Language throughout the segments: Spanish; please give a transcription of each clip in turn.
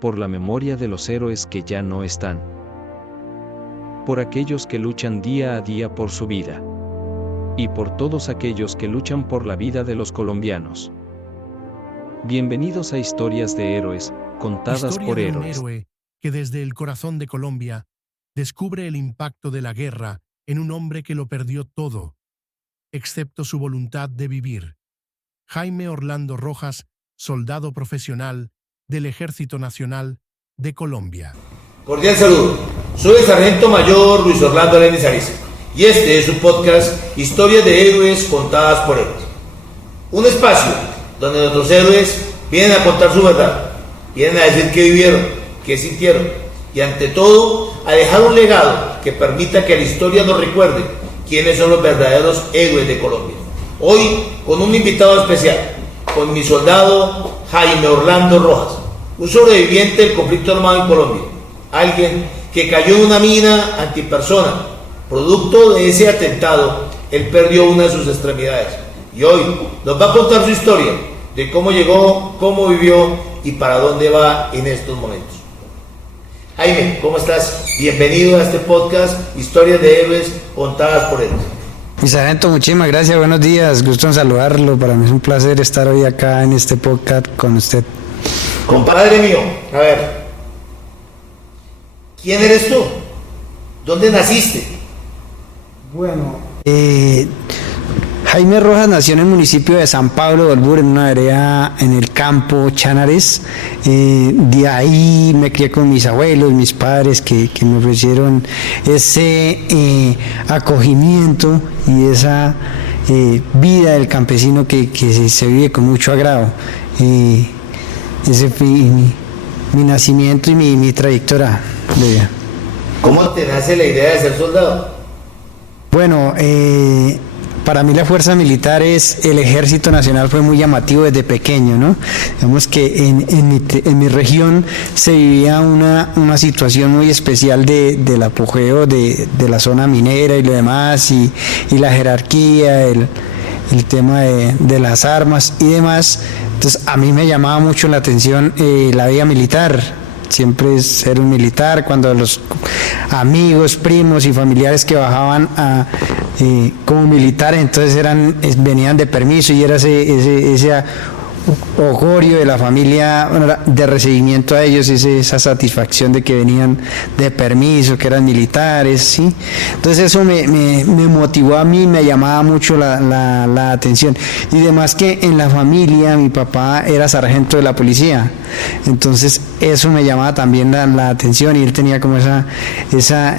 por la memoria de los héroes que ya no están, por aquellos que luchan día a día por su vida, y por todos aquellos que luchan por la vida de los colombianos. Bienvenidos a Historias de Héroes, contadas Historia por de un héroes. héroe que desde el corazón de Colombia descubre el impacto de la guerra en un hombre que lo perdió todo, excepto su voluntad de vivir. Jaime Orlando Rojas, soldado profesional del Ejército Nacional de Colombia. Cordial saludo, soy el sargento mayor Luis Orlando Lenis Ariza y este es su podcast Historias de Héroes contadas por héroes. Un espacio donde nuestros héroes vienen a contar su verdad, vienen a decir qué vivieron, qué sintieron y ante todo a dejar un legado que permita que la historia nos recuerde quiénes son los verdaderos héroes de Colombia. Hoy con un invitado especial, con mi soldado Jaime Orlando Rojas, un sobreviviente del conflicto armado en Colombia, alguien que cayó en una mina antipersona. Producto de ese atentado, él perdió una de sus extremidades y hoy nos va a contar su historia de cómo llegó, cómo vivió y para dónde va en estos momentos. Jaime, ¿cómo estás? Bienvenido a este podcast Historias de Héroes contadas por héroes. Mi sargento, muchísimas gracias, buenos días, gusto en saludarlo, para mí es un placer estar hoy acá en este podcast con usted. Compadre mío, a ver, ¿quién eres tú? ¿Dónde naciste? Bueno, Jaime Rojas nació en el municipio de San Pablo del Bur, en una vereda en el campo Chanares. De ahí me crié con mis abuelos, mis padres que me ofrecieron ese acogimiento y esa vida del campesino que se vive con mucho agrado. Ese fue mi nacimiento y mi trayectoria de vida. ¿Cómo te nace la idea de ser soldado? Bueno, para mí la fuerza militar el Ejército Nacional fue muy llamativo desde pequeño, ¿no? Digamos que en mi región se vivía una situación muy especial del apogeo de la zona minera y lo demás, y la jerarquía, el tema de las armas y demás. Entonces a mí me llamaba mucho la atención la vida militar. Siempre ser un militar, cuando los amigos, primos y familiares que bajaban como militares, entonces venían de permiso y era ese augurio de la familia de recibimiento a ellos, esa satisfacción de que venían de permiso, que eran militares, ¿sí? Entonces eso me motivó a mí, me llamaba mucho la atención. Y además que en la familia mi papá era sargento de la policía, entonces eso me llamaba también la atención, y él tenía como esa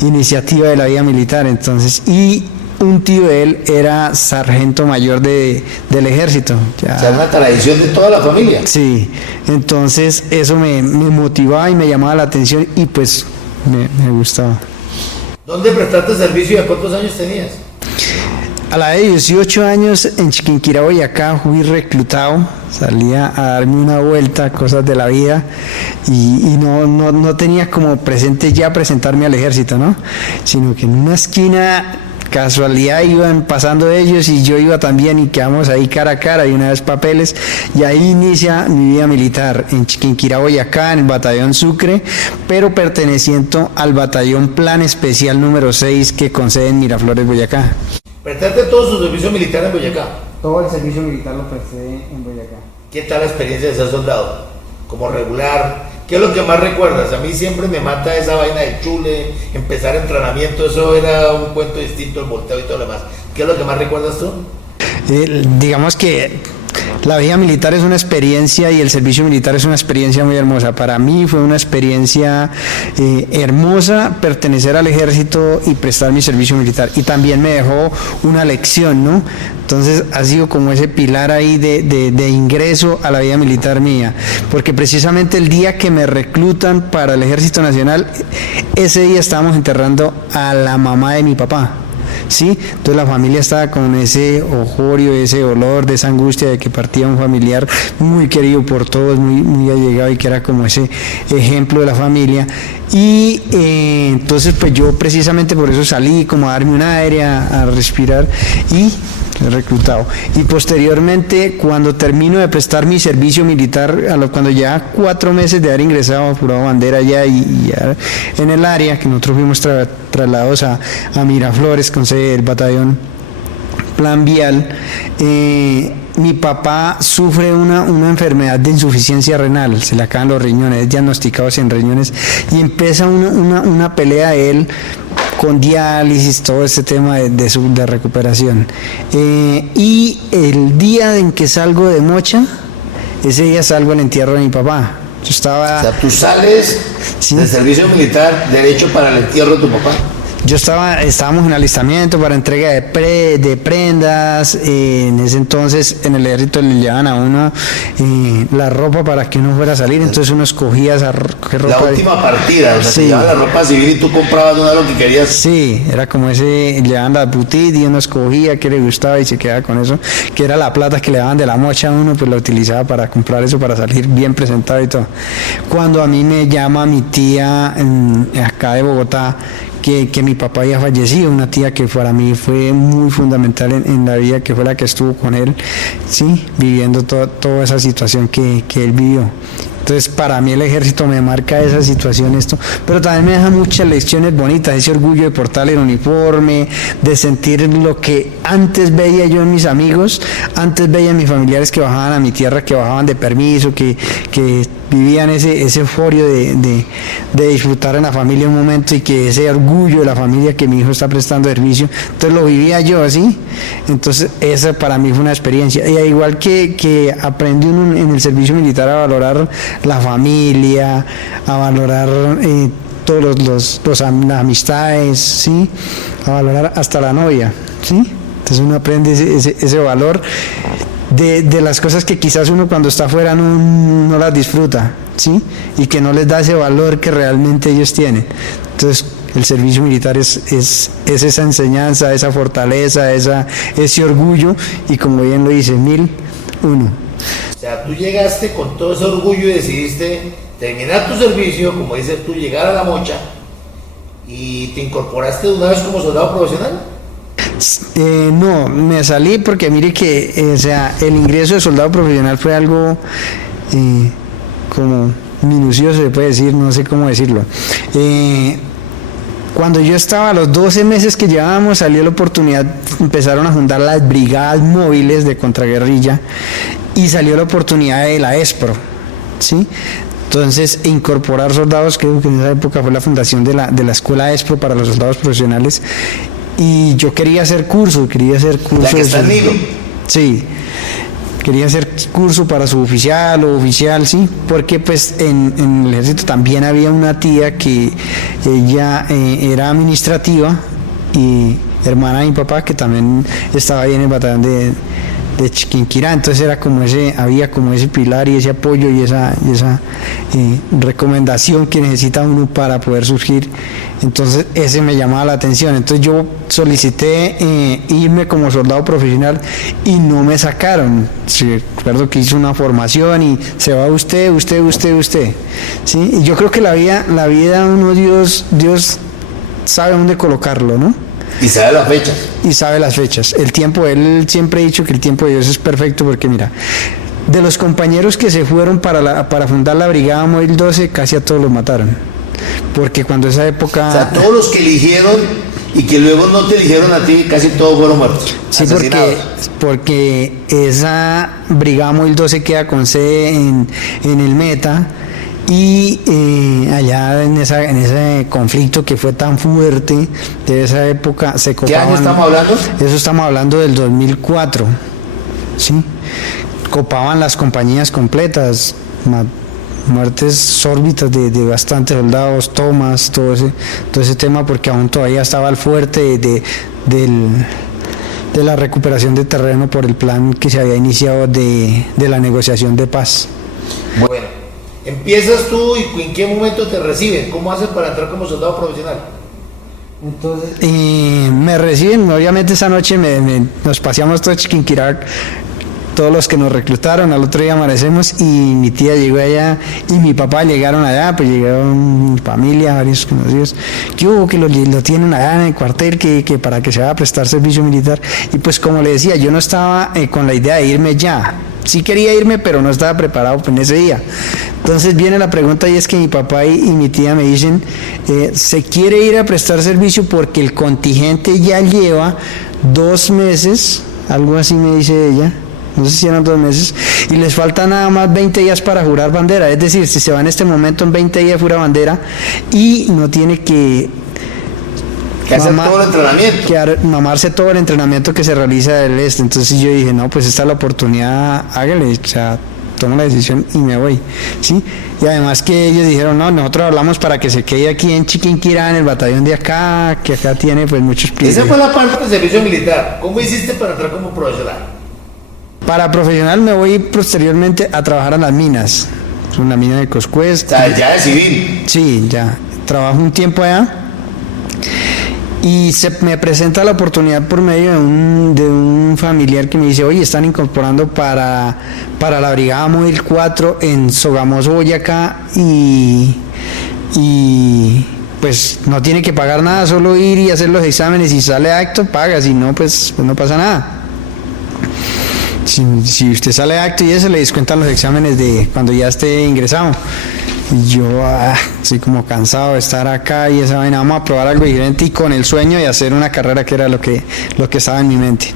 iniciativa de la vida militar. Entonces, y un tío de él era sargento mayor del ejército. O sea, una tradición de toda la familia. Sí, entonces eso me motivaba y me llamaba la atención y pues me gustaba. ¿Dónde prestaste servicio y a cuántos años tenías? A la de 18 años en Chiquinquirá, Boyacá, fui reclutado, salía a darme una vuelta, cosas de la vida, y no tenía como presente ya presentarme al ejército, ¿no? Sino que en una esquina, casualidad, iban pasando ellos y yo iba también, y quedamos ahí cara a cara, y una vez papeles, y ahí inicia mi vida militar en Chiquinquirá, Boyacá, en el batallón Sucre, pero perteneciendo al batallón Plan Especial número 6 que con sede en Miraflores, Boyacá. ¿Prestaste todo su servicio militar en Boyacá? Todo el servicio militar lo presté en Boyacá. ¿Qué tal la experiencia de ser soldado? Como regular, ¿qué es lo que más recuerdas? A mí siempre me mata esa vaina de chule, empezar entrenamiento, eso era un cuento distinto, el volteo y todo lo demás. ¿Qué es lo que más recuerdas tú? Digamos que la vida militar es una experiencia y el servicio militar es una experiencia muy hermosa. Para mí fue una experiencia hermosa pertenecer al ejército y prestar mi servicio militar, y también me dejó una lección, ¿no? Entonces ha sido como ese pilar ahí de ingreso a la vida militar mía, porque precisamente el día que me reclutan para el Ejército Nacional, ese día estábamos enterrando a la mamá de mi papá. ¿Sí? Entonces la familia estaba con ese ojorio, ese dolor, de esa angustia de que partía un familiar muy querido por todos, muy allegado, y que era como ese ejemplo de la familia. Y entonces pues yo precisamente por eso salí como a darme un aire, a respirar, y reclutado. Y posteriormente, cuando termino de prestar mi servicio militar, cuando ya 4 meses de haber ingresado a Jurado Bandera ya y ya en el área, que nosotros fuimos trasladados a Miraflores con sede del batallón Plan Vial, mi papá sufre una enfermedad de insuficiencia renal, se le acaban los riñones, es diagnosticado sin riñones, y empieza una pelea de él con diálisis, todo este tema de recuperación. Y el día en que salgo de Mocha, ese día salgo al entierro de mi papá. Yo estaba... O sea, tú sales del servicio militar derecho para el entierro de tu papá. Estábamos en alistamiento para entrega de prendas. En ese entonces en el ejército le llevaban a uno la ropa para que uno fuera a salir, entonces uno escogía esa ropa. La última partida, o sea, sí. Te llevaban la ropa civil y tú comprabas una de lo que querías. Sí, era como ese, le daban la butit y uno escogía qué le gustaba y se quedaba con eso, que era la plata que le daban de la mocha a uno, pues la utilizaba para comprar eso, para salir bien presentado y todo. Cuando a mí me llama mi tía acá de Bogotá, que mi papá había fallecido, una tía que para mí fue muy fundamental en la vida, que fue la que estuvo con él, sí, viviendo toda esa situación que él vivió. Entonces, para mí el ejército me marca esa situación, pero también me deja muchas lecciones bonitas, ese orgullo de portar el uniforme, de sentir lo que antes veía yo en mis amigos, antes veía en mis familiares que bajaban a mi tierra, que bajaban de permiso, que vivían ese euforio de disfrutar en la familia un momento, y que ese orgullo de la familia que mi hijo está prestando servicio, entonces lo vivía yo así. Entonces esa para mí fue una experiencia, y al igual que aprendí uno en el servicio militar a valorar la familia, a valorar todos las amistades, ¿sí? A valorar hasta la novia, ¿sí? Entonces uno aprende ese valor de las cosas que quizás uno cuando está afuera no las disfruta, ¿sí? Y que no les da ese valor que realmente ellos tienen. Entonces el servicio militar es esa enseñanza, esa fortaleza, ese orgullo, y como bien lo dice, 1001. O sea, tú llegaste con todo ese orgullo y decidiste terminar tu servicio, como dices tú, llegar a la mocha, y te incorporaste de una vez como soldado profesional. No, me salí porque mire que, o sea, el ingreso de soldado profesional fue algo como minucioso, se puede decir, no sé cómo decirlo. Cuando yo estaba, a los 12 meses que llevábamos, salió la oportunidad, empezaron a fundar las brigadas móviles de contraguerrilla, y salió la oportunidad de la ESPRO, ¿sí? Entonces, incorporar soldados, creo que en esa época fue la fundación de la escuela ESPRO para los soldados profesionales, y yo quería hacer curso. La que está en Nilo. Sí. Quería hacer curso para suboficial o oficial, sí, porque pues en el ejército también había una tía que ella era administrativa y hermana de mi papá, que también estaba ahí en el batallón de Chiquinquirá. Entonces era como había como ese pilar y ese apoyo y esa recomendación que necesita uno para poder surgir. Entonces ese me llamaba la atención. Entonces yo solicité irme como soldado profesional y no me sacaron. Sí, recuerdo que hice una formación y se va usted, ¿sí? Y yo creo que la vida uno, Dios sabe dónde colocarlo, ¿no? Y sabe las fechas. Y sabe las fechas. El tiempo, él siempre ha dicho que el tiempo de Dios es perfecto, porque mira, de los compañeros que se fueron para fundar la Brigada Móvil 12, casi a todos los mataron. Porque cuando esa época... O sea, todos los que eligieron y que luego no te eligieron a ti, casi todos fueron muertos. Sí, porque esa Brigada Móvil 12 queda con sede en el Meta. Y allá en ese conflicto que fue tan fuerte de esa época, se copaban. ¿Qué año estamos hablando? Eso estamos hablando del 2004, ¿sí? Copaban las compañías completas, muertes sórbitas de bastantes soldados, tomas, todo ese tema, porque aún todavía estaba el fuerte de la recuperación de terreno por el plan que se había iniciado de la negociación de paz. Bueno. Empiezas tú, y ¿en qué momento te reciben? ¿Cómo haces para entrar como soldado profesional? Entonces, me reciben, obviamente esa noche nos paseamos todo Chiquinquirá, todos los que nos reclutaron. Al otro día amanecemos y mi tía llegó allá y mi papá llegaron allá, pues llegaron mi familia, varios conocidos, que hubo que lo tienen allá en el cuartel, que para que se vaya a prestar servicio militar. Y pues como le decía, yo no estaba con la idea de irme ya. Sí quería irme, pero no estaba preparado en ese día. Entonces viene la pregunta y es que mi papá y mi tía me dicen, se quiere ir a prestar servicio porque el contingente ya lleva 2 meses, algo así me dice ella, no sé si eran 2 meses, y les falta nada más 20 días para jurar bandera. Es decir, si se va en este momento, en 20 días jura bandera y no tiene que hacer todo el entrenamiento. Mamarse todo el entrenamiento que se realiza del este. Entonces yo dije, no, pues esta es la oportunidad, hágale, o sea, tomo la decisión y me voy, ¿sí? Y además que ellos dijeron, no, nosotros hablamos para que se quede aquí en Chiquinquirá, en el batallón de acá, que acá tiene pues muchos privilegios. Esa fue la parte del servicio militar. ¿Cómo hiciste para entrar como profesional? Para profesional me voy posteriormente a trabajar a las minas, una mina de Coscuez. O sea, ya de civil. Sí, ya, trabajo un tiempo allá. Y se me presenta la oportunidad por medio de un familiar que me dice, oye, están incorporando para la Brigada Móvil 4 en Sogamoso, Boyacá, y pues no tiene que pagar nada, solo ir y hacer los exámenes, y sale acto, paga, si no, pues no pasa nada. Si usted sale acto y eso, le descuentan los exámenes de cuando ya esté ingresado. Y yo estoy como cansado de estar acá y esa vaina, vamos a probar algo diferente, y con el sueño de hacer una carrera que era lo que estaba en mi mente.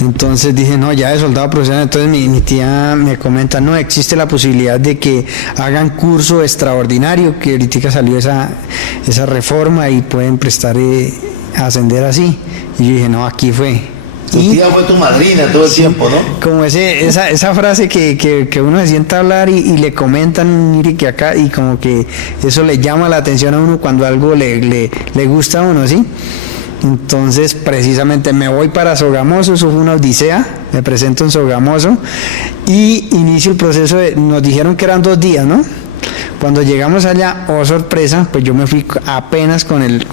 Entonces dije, no, ya de soldado profesional. Entonces mi tía me comenta, no, existe la posibilidad de que hagan curso extraordinario, que ahorita salió esa reforma y pueden prestar ascender así. Y yo dije, no, aquí fue. Tu tía fue tu madrina todo el tiempo, ¿no? Como esa frase que uno se sienta a hablar y le comentan, mire que acá, y como que eso le llama la atención a uno cuando algo le gusta a uno, ¿sí? Entonces precisamente me voy para Sogamoso, eso fue una odisea, me presento en Sogamoso y inicio el proceso nos dijeron que eran 2 días, ¿no? Cuando llegamos allá, oh sorpresa, pues yo me fui apenas con el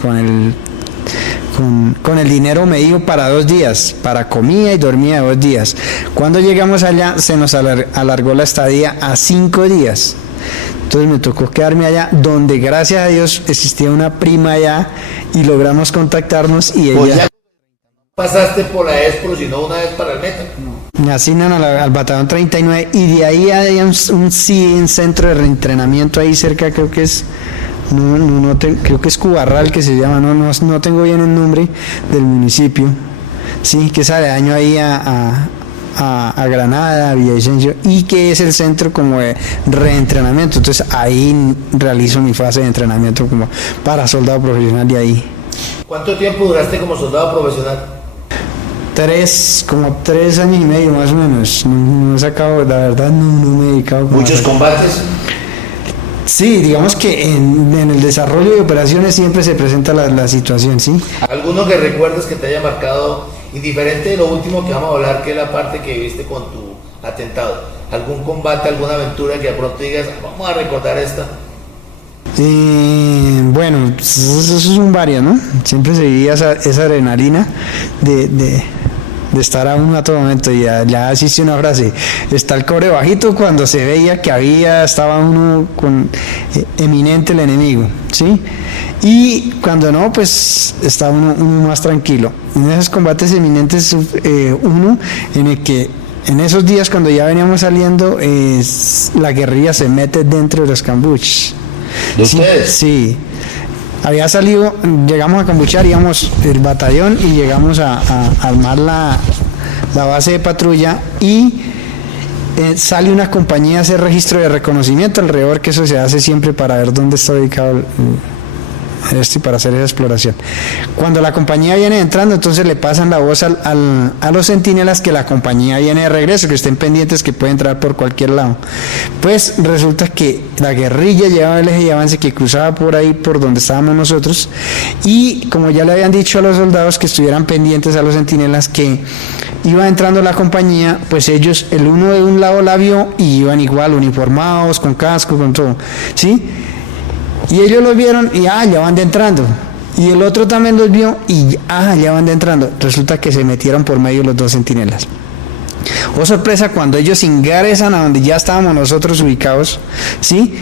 dinero medido para 2 días, para comida y dormida 2 días. Cuando llegamos allá se nos alargó la estadía a 5 días. Entonces me tocó quedarme allá, donde gracias a Dios existía una prima allá y logramos contactarnos y ella... Pues ya pasaste por la ESPRO, sino una vez para el Meta. Me asignan al batallón 39 y de ahí hay un centro de reentrenamiento ahí cerca, creo que es... creo que es Cubarral que se llama, no tengo bien el nombre del municipio, sí, que es aledaño ahí a Granada, Villavicencio, y que es el centro como de reentrenamiento. Entonces ahí realizo mi fase de entrenamiento como para soldado profesional de ahí. ¿Cuánto tiempo duraste como soldado profesional? 3 años y medio más o menos. No he sacado, la verdad no me he dedicado. ¿Muchos combates? Sí, digamos que en el desarrollo de operaciones siempre se presenta la situación, ¿sí? ¿Alguno que recuerdes que te haya marcado, indiferente de lo último que vamos a hablar, que es la parte que viviste con tu atentado? ¿Algún combate, alguna aventura que de pronto digas, vamos a recordar esta? Bueno, eso son varias, ¿no? Siempre se vivía esa adrenalina de estar a uno a todo momento. Y ya existe una frase, está el cobre bajito cuando se veía que estaba uno con eminente el enemigo, ¿sí? Y cuando no, pues está uno más tranquilo. En esos combates eminentes, uno en el que en esos días cuando ya veníamos saliendo, la guerrilla se mete dentro de los cambuches. ¿De ustedes? Sí. Había salido, llegamos a cambuchar, íbamos el batallón y llegamos a armar la base de patrulla y sale una compañía a hacer registro de reconocimiento alrededor, que eso se hace siempre para ver dónde está ubicado esto y para hacer esa exploración. Cuando la compañía viene entrando, entonces le pasan la voz a los centinelas que la compañía viene de regreso, que estén pendientes, que puede entrar por cualquier lado. Pues resulta que la guerrilla llevaba el eje de avance que cruzaba por ahí, por donde estábamos nosotros, y como ya le habían dicho a los soldados que estuvieran pendientes a los centinelas que iba entrando la compañía, pues ellos, el uno de un lado la vio y iban igual, uniformados, con casco, con todo, ¿sí? Y ellos los vieron y ya van de entrando. Y el otro también los vio y ya van de entrando. Resulta que se metieron por medio los 2 centinelas. Oh sorpresa, cuando ellos ingresan a donde ya estábamos nosotros ubicados, ¿sí?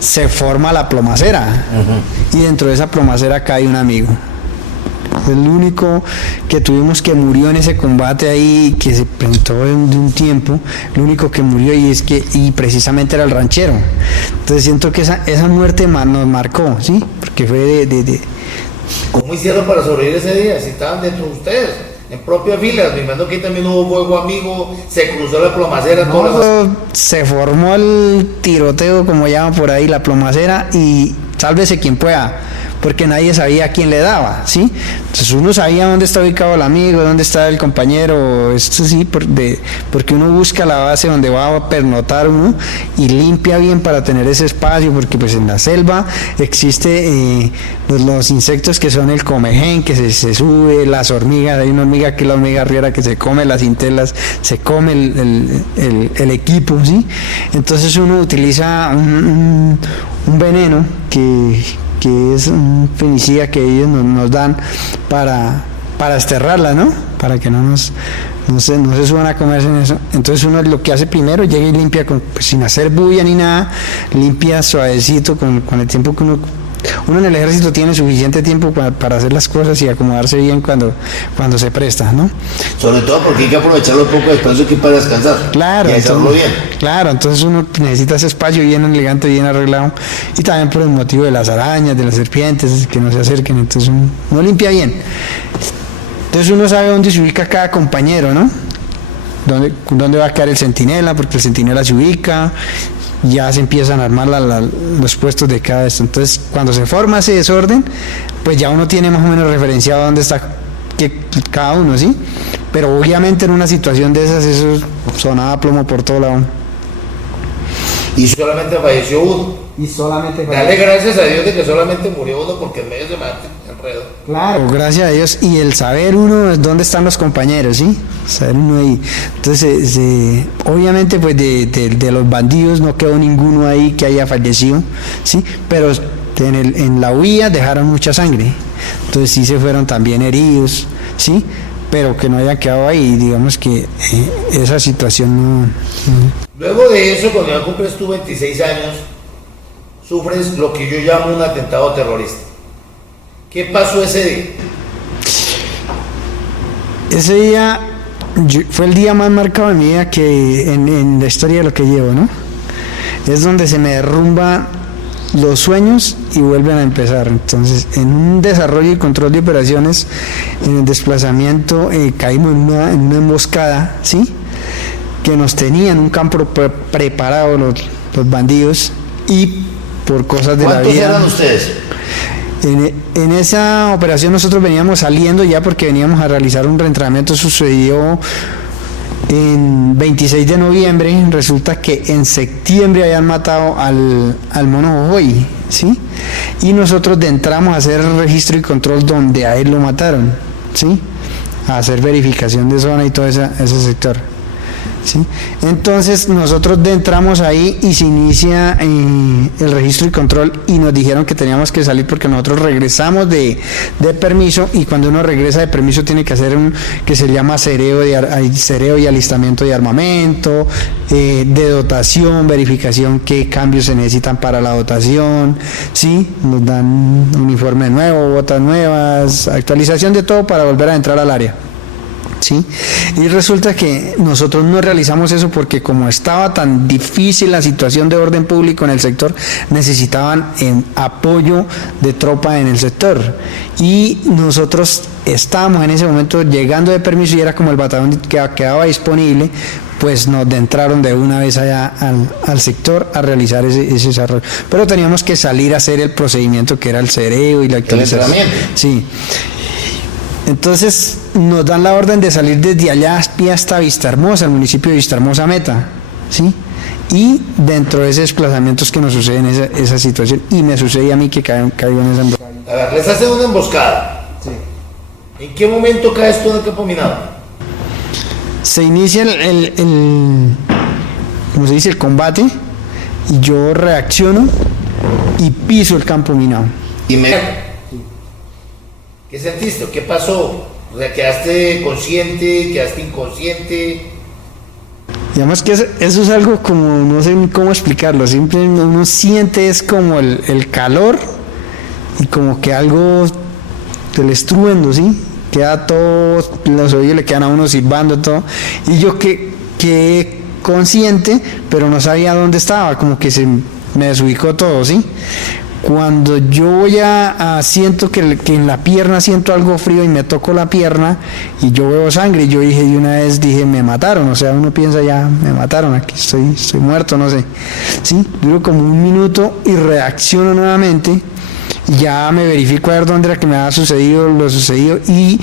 Se forma la plomacera. Y dentro de esa plomacera cae un amigo. El único que tuvimos que murió en ese combate ahí, que se presentó de un tiempo, el único que murió y precisamente era el ranchero. Entonces siento que esa muerte nos marcó, ¿sí? Porque fue de... ¿Cómo hicieron para sobrevivir ese día? Si estaban dentro de ustedes, en propia fila, me imagino que también hubo fuego amigo, se cruzó la plomacera, se formó el tiroteo, como llaman por ahí, la plomacera, y sálvese quien pueda, porque nadie sabía a quién le daba, ¿sí? Entonces uno sabía dónde está ubicado el amigo, dónde está el compañero, esto sí, porque uno busca la base donde va a pernotar uno y limpia bien para tener ese espacio, porque pues en la selva existe los insectos que son el comején, que se sube, las hormigas, hay una hormiga que es la hormiga arriera que se come las intelas, se come el equipo, ¿sí? Entonces uno utiliza un veneno que es un fungicida que ellos nos dan para desterrarla, ¿no? Para que no se suban a comerse en eso. Entonces uno lo que hace primero, llega y limpia pues, sin hacer bulla ni nada, limpia suavecito con el tiempo que uno en el ejército tiene suficiente tiempo para hacer las cosas y acomodarse bien cuando se presta, ¿no? Sobre todo porque hay que aprovechar los pocos espacios que hay para descansar. Claro, y hacerlo bien. Claro, entonces uno necesita ese espacio bien elegante, bien arreglado, y también por el motivo de las arañas, de las serpientes, que no se acerquen, entonces uno limpia bien. Entonces uno sabe dónde se ubica cada compañero, ¿no? Dónde va a quedar el centinela, porque el centinela se ubica, ya se empiezan a armar los puestos de cada esto. Entonces cuando se forma ese desorden, pues ya uno tiene más o menos referenciado dónde está cada uno, ¿sí? Pero obviamente en una situación de esas eso sonaba plomo por todo lado. Y solamente falleció uno. Dale gracias a Dios de que solamente murió uno, porque en medio se mate enredo. Claro, gracias a Dios. Y el saber uno dónde están los compañeros, ¿sí? Saber uno ahí. Entonces, obviamente, pues de los bandidos no quedó ninguno ahí que haya fallecido, ¿sí? Pero en la huida dejaron mucha sangre. Entonces sí se fueron también heridos, ¿sí? Pero que no hayan quedado ahí, digamos que esa situación no. Luego de eso, cuando ya cumples tú 26 años, sufres lo que yo llamo un atentado terrorista. ¿Qué pasó ese día? Ese día fue el día más marcado de mi vida que en la historia de lo que llevo, ¿no? Es donde se me derrumban los sueños y vuelven a empezar. Entonces, en un desarrollo y control de operaciones, en el desplazamiento, caímos en una emboscada, ¿sí? Que nos tenían un campo preparado los bandidos, y por cosas de la vida. ¿Cuántos eran ustedes? En esa operación nosotros veníamos saliendo ya porque veníamos a realizar un reentrenamiento. Sucedió en 26 de noviembre. Resulta que en septiembre habían matado al mono Jojoy, ¿sí? Y nosotros entramos a hacer el registro y control donde a él lo mataron, ¿sí? A hacer verificación de zona y todo ese sector, ¿sí? Entonces nosotros entramos ahí y se inicia el registro y control, y nos dijeron que teníamos que salir porque nosotros regresamos de permiso, y cuando uno regresa de permiso tiene que hacer que se llama cereo y alistamiento de armamento, de dotación, verificación qué cambios se necesitan para la dotación, ¿sí? Nos dan un uniforme nuevo, botas nuevas, actualización de todo para volver a entrar al área, ¿sí? Y resulta que nosotros no realizamos eso porque como estaba tan difícil la situación de orden público en el sector, necesitaban apoyo de tropa en el sector, y nosotros estábamos en ese momento llegando de permiso y era como el batallón que quedaba disponible, pues nos entraron de una vez allá al sector a realizar ese desarrollo, pero teníamos que salir a hacer el procedimiento que era el cereo y la actualización. Sí. Entonces nos dan la orden de salir desde allá hasta Vistahermosa, el municipio de Vistahermosa Meta, ¿sí? Y dentro de ese desplazamiento es que nos sucede esa situación, y me sucede a mí que caigo en esa emboscada. A ver, les hacen una emboscada. Sí. ¿En qué momento caes tú en el campo minado? Se inicia ¿cómo se dice? El combate, y yo reacciono y piso el campo minado. ¿Qué sentiste? ¿Qué pasó? O sea, ¿quedaste consciente? ¿Quedaste inconsciente? Digamos que eso es algo como, no sé ni cómo explicarlo, siempre uno siente es como el calor y como que algo del estruendo, ¿sí? Queda todo, los oídos le quedan a uno silbando todo, y yo que consciente, pero no sabía dónde estaba, como que se me desubicó todo, ¿sí? Cuando yo voy siento que en la pierna siento algo frío y me toco la pierna y yo veo sangre y yo dije de una vez, me mataron, o sea, uno piensa ya, me mataron, aquí estoy muerto, no sé, ¿sí? Duro como un minuto y reacciono nuevamente, ya me verifico a ver dónde era que me había sucedido lo sucedido y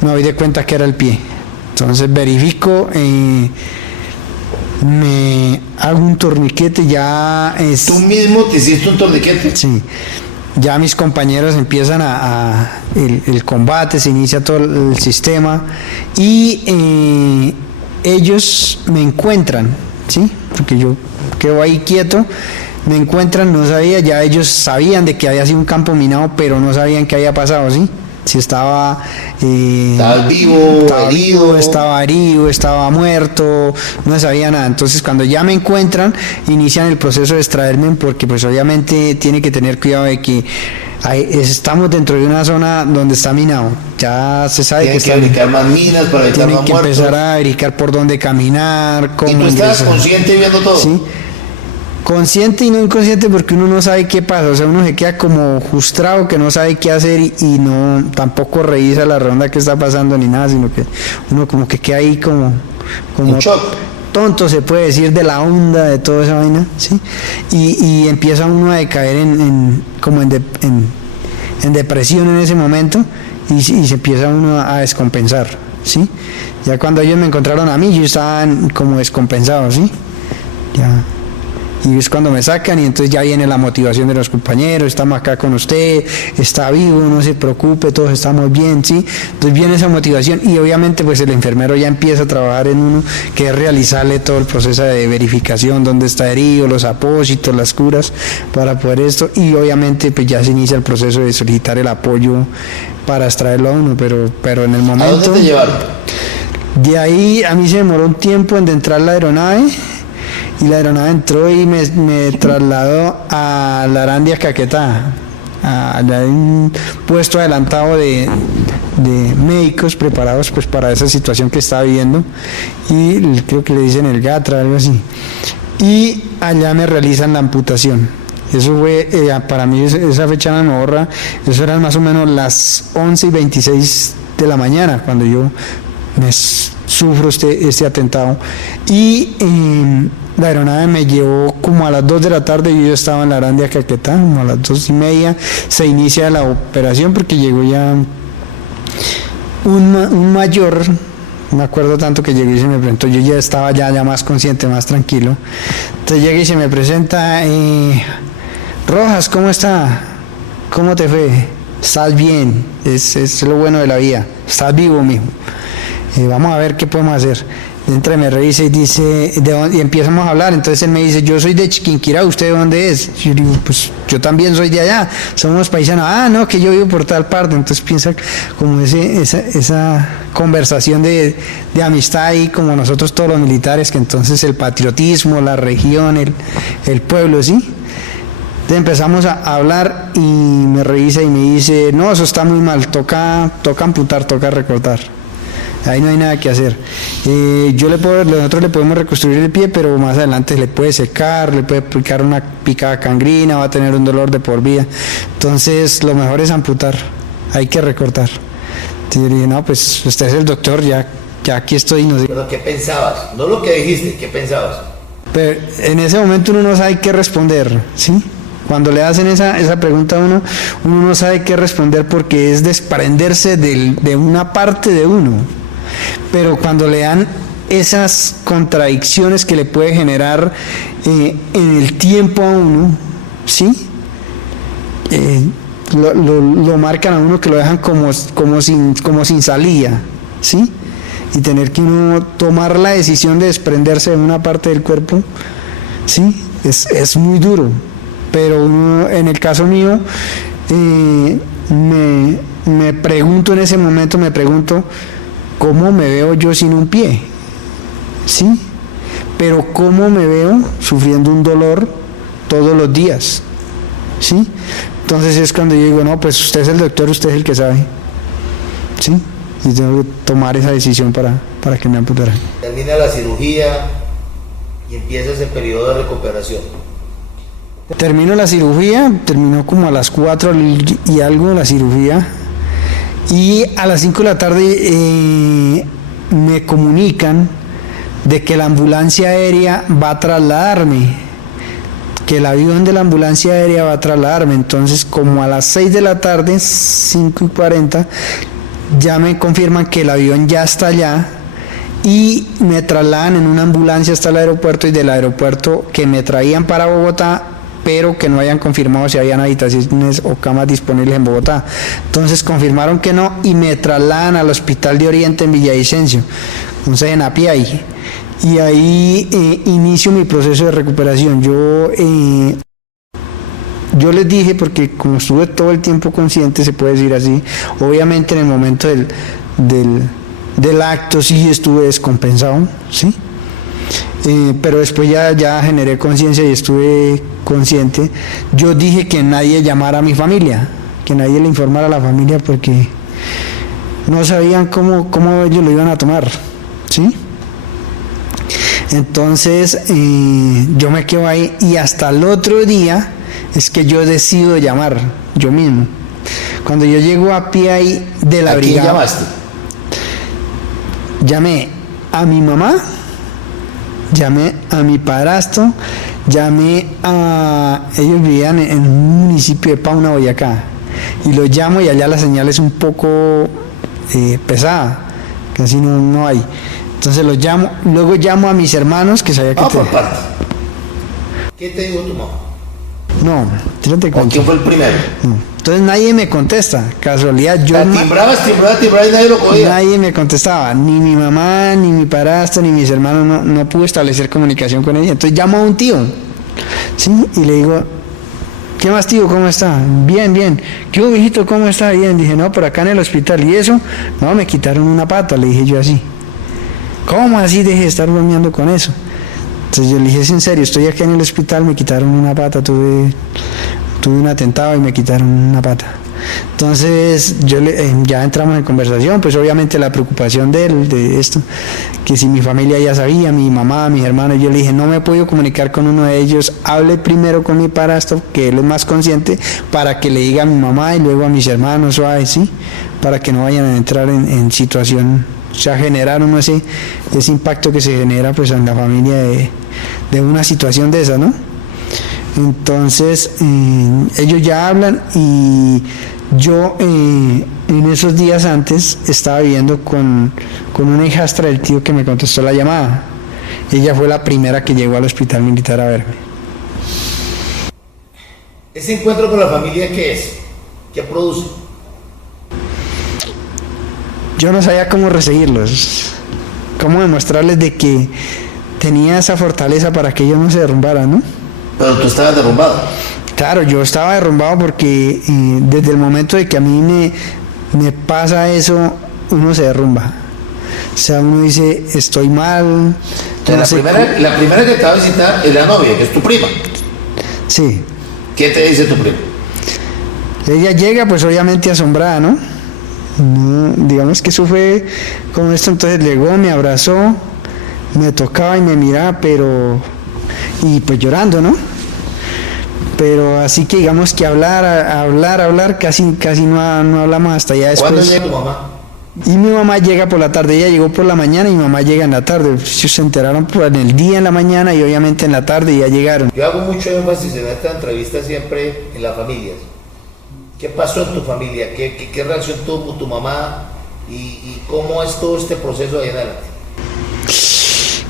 me doy de cuenta que era el pie. Entonces verifico, me hago un torniquete, ya es... ¿Tú mismo te hiciste un torniquete? Sí, ya mis compañeros empiezan el combate, se inicia todo el sistema y ellos me encuentran, ¿sí? Porque yo quedo ahí quieto, me encuentran, no sabía, ya ellos sabían de que había sido un campo minado, pero no sabían qué había pasado, ¿sí? Si estaba vivo, estaba herido, estaba muerto, no sabía nada. Entonces cuando ya me encuentran, inician el proceso de extraerme, porque pues obviamente tiene que tener cuidado de que estamos dentro de una zona donde está minado. Ya se sabe tienen que verificar más minas para evitar más muertos. Tienen que empezar a verificar por dónde caminar, cómo. ¿Y tú estabas consciente viendo todo? Sí. Consciente y no inconsciente, porque uno no sabe qué pasa, o sea, uno se queda como frustrado, que no sabe qué hacer y no tampoco revisa la ronda que está pasando ni nada, sino que uno como que queda ahí como tonto, se puede decir, de la onda de toda esa vaina, ¿sí? Y empieza uno a decaer en depresión en ese momento y se empieza uno a descompensar, ¿sí? Ya cuando ellos me encontraron a mí, yo estaba como descompensado, ¿sí? Ya. Y es cuando me sacan y entonces ya viene la motivación de los compañeros, estamos acá con usted, está vivo, no se preocupe, todos estamos bien, ¿sí? Entonces viene esa motivación y obviamente pues el enfermero ya empieza a trabajar en uno, que es realizarle todo el proceso de verificación, dónde está herido, los apósitos, las curas, para poder esto, y obviamente pues ya se inicia el proceso de solicitar el apoyo para extraerlo a uno, pero en el momento... ¿A dónde te llevaron? De ahí a mí se demoró un tiempo en entrar la aeronave, y la aeronave entró y me trasladó a la Arandia Caquetá, a un puesto adelantado de médicos preparados pues para esa situación que estaba viviendo, y creo que le dicen el Gatra, algo así, y allá me realizan la amputación. Eso fue, para mí esa fecha no me borra, eso eran más o menos las 11:26 de la mañana cuando yo sufro este atentado, y la aeronave me llevó como a las 2 de la tarde, yo estaba en la Arandia Caquetá, como a las 2:30 se inicia la operación, porque llegó ya un mayor, me acuerdo tanto que llegó y se me presentó, yo ya estaba ya más consciente, más tranquilo, entonces llega y se me presenta, Rojas, ¿cómo está? ¿Cómo te fue? ¿Estás bien? Es lo bueno de la vida, estás vivo, mijo. Vamos a ver qué podemos hacer. Entra, me revisa y dice, y empezamos a hablar. Entonces él me dice, yo soy de Chiquinquirá, ¿usted de dónde es? Yo digo, pues yo también soy de allá, somos paisanos. Ah, no, que yo vivo por tal parte. Entonces piensa como esa conversación de amistad ahí, como nosotros todos los militares, que entonces el patriotismo, la región, el pueblo, ¿sí? Entonces empezamos a hablar y me revisa y me dice, no, eso está muy mal, toca amputar, toca recortar. Ahí no hay nada que hacer. Nosotros le podemos reconstruir el pie, pero más adelante se le puede secar, le puede aplicar una picada gangrina, va a tener un dolor de por vida. Entonces, lo mejor es amputar, hay que recortar. Entonces yo le dije, no, pues usted es el doctor, ya aquí estoy. No sé. ¿Pero qué pensabas? No lo que dijiste, ¿qué pensabas? Pero en ese momento uno no sabe qué responder, ¿sí? Cuando le hacen esa pregunta a uno no sabe qué responder, porque es desprenderse de una parte de uno. Pero cuando le dan esas contradicciones que le puede generar en el tiempo a uno, ¿sí? Lo marcan a uno, que lo dejan como sin salida, ¿sí? Y tener que uno tomar la decisión de desprenderse de una parte del cuerpo, ¿sí? Es muy duro. Pero en el caso mío, me pregunto en ese momento, ¿cómo me veo yo sin un pie? ¿Sí? pero cómo me veo sufriendo un dolor todos los días, ¿sí? Entonces es cuando yo digo, no, pues usted es el doctor, usted es el que sabe, ¿sí? Y tengo que tomar esa decisión para que me amputaran. Termina la cirugía y empieza ese periodo de recuperación. Termino la cirugía, terminó como a las 4 y algo la cirugía, y a las 5 de la tarde me comunican de que la ambulancia aérea va a trasladarme, que el avión de la ambulancia aérea va a trasladarme. Entonces, como a las 6 de la tarde, 5:40, ya me confirman que el avión ya está allá y me trasladan en una ambulancia hasta el aeropuerto, y del aeropuerto que me traían para Bogotá, pero que no hayan confirmado si habían habitaciones o camas disponibles en Bogotá. Entonces confirmaron que no y me trasladan al Hospital de Oriente en Villavicencio, entonces en Apiay. Y ahí inicio mi proceso de recuperación. Yo les dije, porque como estuve todo el tiempo consciente, se puede decir así, obviamente en el momento del acto sí estuve descompensado, ¿sí? Pero después ya generé conciencia y estuve consciente. Yo dije que nadie llamara a mi familia, que nadie le informara a la familia, porque no sabían cómo ellos lo iban a tomar, ¿sí? Entonces yo me quedo ahí, y hasta el otro día es que yo decido llamar yo mismo. Cuando yo llego a pie ahí de la brigada. ¿A quién llamaste? Llamé a mi mamá, llamé a mi padrastro, llamé a... Ellos vivían en un municipio de Pauna, Boyacá, y los llamo, y allá la señal es un poco pesada, casi no hay. Entonces los llamo, luego llamo a mis hermanos, que sabía que... por parte. ¿Qué te dijo tu mamá? No, yo no te cuento. ¿Quién fue el primero? No. Entonces nadie me contesta, casualidad. Yo timbrabas y nadie lo cogía. Nadie me contestaba, ni mi mamá, ni mi padrastro, ni mis hermanos, no pude establecer comunicación con ella. Entonces llamo a un tío, ¿sí? Y le digo, ¿qué más, tío? ¿Cómo está? Bien, bien. ¿Qué hubo, hijito? ¿Cómo está? Bien. Dije, no, por acá en el hospital. ¿Y eso? No, me quitaron una pata, le dije yo así. ¿Cómo así? Deje de estar bromeando con eso. Entonces yo le dije, es en serio, estoy aquí en el hospital, me quitaron una pata, tuve un atentado y me quitaron una pata. Entonces ya entramos en conversación, pues obviamente la preocupación de esto, que si mi familia ya sabía, mi mamá, mis hermanos. Yo le dije, no me he podido comunicar con uno de ellos, hable primero con mi padrastro, que él es más consciente, para que le diga a mi mamá y luego a mis hermanos, suave, ¿sí? Para que no vayan a entrar en situación, o sea, generar uno ese impacto que se genera pues en la familia de una situación de esa, ¿no? Entonces ellos ya hablan, y yo en esos días antes estaba viviendo con una hijastra del tío que me contestó la llamada. Ella fue la primera que llegó al hospital militar a verme. ¿Ese encuentro con la familia qué es? ¿Qué produce? Yo no sabía cómo recibirlos, cómo demostrarles de que tenía esa fortaleza para que ellos no se derrumbaran, ¿no? Pero tú estabas derrumbado. Claro, yo estaba derrumbado porque desde el momento de que a mí me pasa eso, uno se derrumba. O sea, uno dice, estoy mal. La primera que te va a visitar es la novia, que es tu prima. Sí. ¿Qué te dice tu prima? Ella llega, pues obviamente asombrada, ¿no? Digamos que eso fue como esto. Entonces llegó, me abrazó, me tocaba y me miraba, y pues llorando, ¿no? Pero así que digamos que hablar, casi no hablamos hasta ya después. ¿Cuándo llega tu mamá? Y mi mamá llega por la tarde. Ella llegó por la mañana y mi mamá llega en la tarde. Ellos se enteraron en el día, en la mañana, y obviamente en la tarde ya llegaron. Yo hago mucho énfasis en esta entrevista siempre en las familias. ¿Qué pasó en tu familia? ¿Qué reacción tuvo tu mamá? ¿Y cómo es todo este proceso de ahí en adelante?